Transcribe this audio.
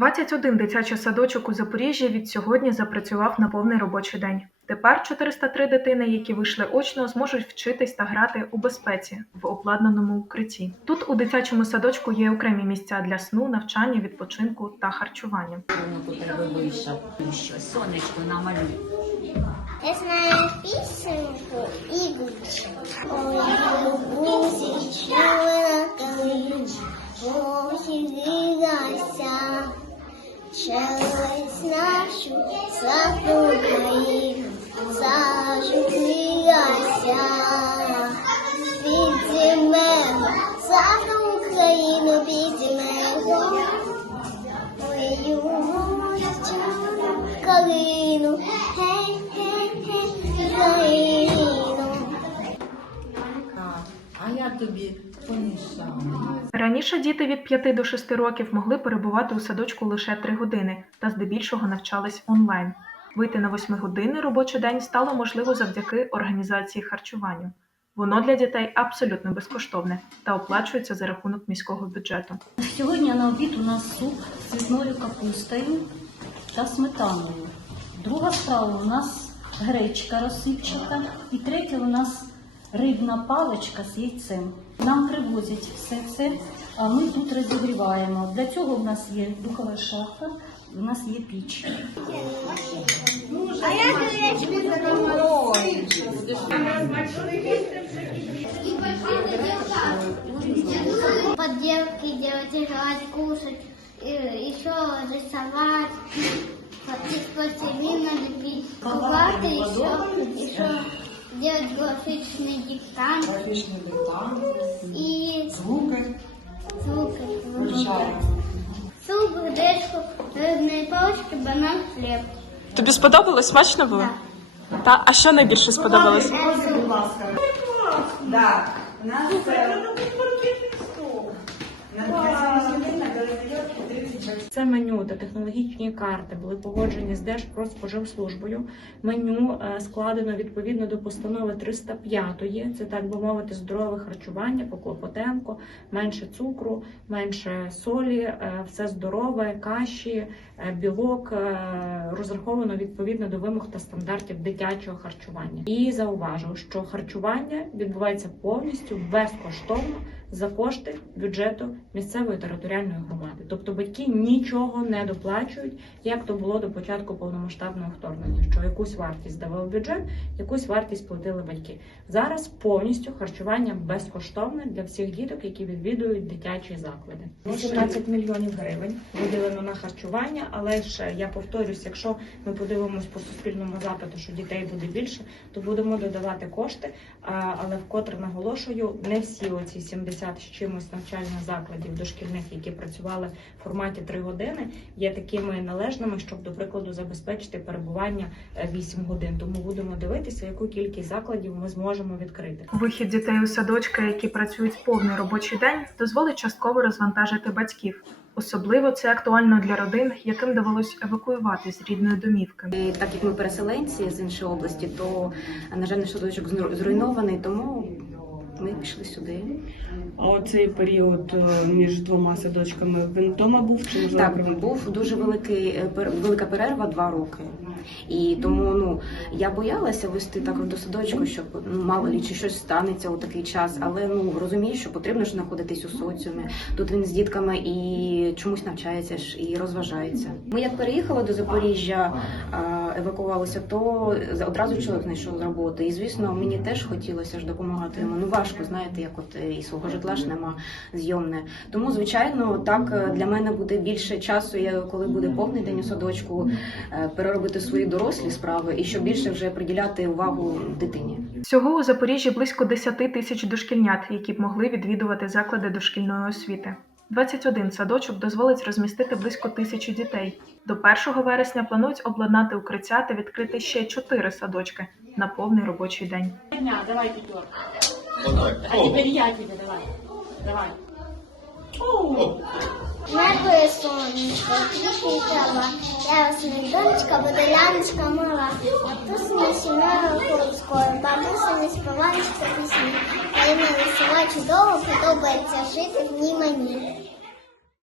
21 дитячий садочок у Запоріжжі від сьогодні запрацював на повний робочий день. Тепер 403 дитини, які вийшли очно, зможуть вчитись та грати у безпеці в обладнаному укритті. Тут у дитячому садочку є окремі місця для сну, навчання, відпочинку та харчування. Тебе вийшов. Що сонечко. Я знаю пісеньку ігличку. Ой, гусечку на калині, Через нашу славну країну зажурилася. Підіймемо славну Україну, підіймемо. Ой, дівчину, калину, гей, гей, гей. Так, а я тобі. Раніше діти від 5 до 6 років могли перебувати у садочку лише 3 години та здебільшого навчались онлайн. Вийти на 8-годинний робочий день стало можливо завдяки організації харчування. Воно для дітей абсолютно безкоштовне та оплачується за рахунок міського бюджету. Сьогодні на обід у нас суп з цвітною капустою та сметаною. Друга страва у нас гречка розсипчата. І третя у нас рибна паличка з яйцем. Нам привозять все це, а ми тут розігріваємо. Для цього в нас є духова шафа, у нас є піч. А я. Поделки делать, играть, кушать, еще рисовать, из пластилина лепить, богато еще, еще делать графичный диктант Графічний диктант, и звуки, звуки. вивчаємо. Суп, гречку, рыбные палочки, банан, хлеб. Тобі сподобалось? Смачно було? Та, а що найбільше сподобалось? Будь ласка. Да, у нас Це меню та технологічні карти були погоджені з Держпродспоживслужбою. Меню е, складено відповідно до постанови 305. Це так би мовити, здорове харчування по Клопотенко, менше цукру, менше солі, е, все здорове, каші, е, білок розраховано відповідно до вимог та стандартів дитячого харчування. І зауважу, що харчування відбувається повністю безкоштовно за кошти бюджету місцевої територіальної громади. Тобто батьки нічого не доплачують, як то було до початку повномасштабного вторгнення, що якусь вартість давав бюджет, якусь вартість платили батьки. Зараз повністю харчування безкоштовне для всіх діток, які відвідують дитячі заклади. 18 мільйонів гривень виділено на харчування, але ж я повторюсь, якщо ми подивимось по суспільному запиту, що дітей буде більше, то будемо додавати кошти. Але вкотре наголошую, не всі оці 70 з чимось навчальних закладів дошкільних, які працювали в форматі 3 години, є такими належними, щоб, до прикладу, забезпечити перебування е, 8 годин. Тому будемо дивитися, яку кількість закладів ми зможемо відкрити. Вихід дітей у садочки, які працюють повний робочий день, дозволить частково розвантажити батьків. Особливо це актуально для родин, яким довелось евакуювати з рідної домівки. І Так як ми переселенці з іншої області, то на жаль, наш садочок зруйнований, тому ми пішли сюди. А оцей період е, між двома садочками він вдома був чи можливо Так, був дуже великий е, велика перерва два роки. І тому ну я боялася вести також до садочку, щоб ну мало лі чи щось станеться у такий час. Але ну розумію, що потрібно ж знаходитись у соціумі. Тут він з дітками і чомусь навчається ж і розважається. Ми як переїхали до Запоріжжя, евакувалися, то одразу чоловік знайшов роботу. І звісно, мені теж хотілося ж допомагати йому. Ну важко, знаєте, як от е, і свого житла ж нема зйомне. Тому, звичайно, так е, для мене буде більше часу, я- коли буде повний день у садочку, е, переробити свої дорослі справи і щоб більше вже приділяти увагу дитині. Всього у Запоріжжі близько 10 тисяч дошкільнят, які б могли відвідувати заклади дошкільної освіти. 21 садочок дозволить розмістити близько тисячі дітей. До 1 вересня планують обладнати укриття та відкрити ще 4 садочки на повний робочий день. Дня, давай пятерку. А теперь я тебе давай. Давай. Небо сонечко, квітні трава, я вас не донечка, буде ляночка мала. Матусина сім'я скоро, бабусина співаночка пісні. А й не весела чудово, подобається жити в ній мені.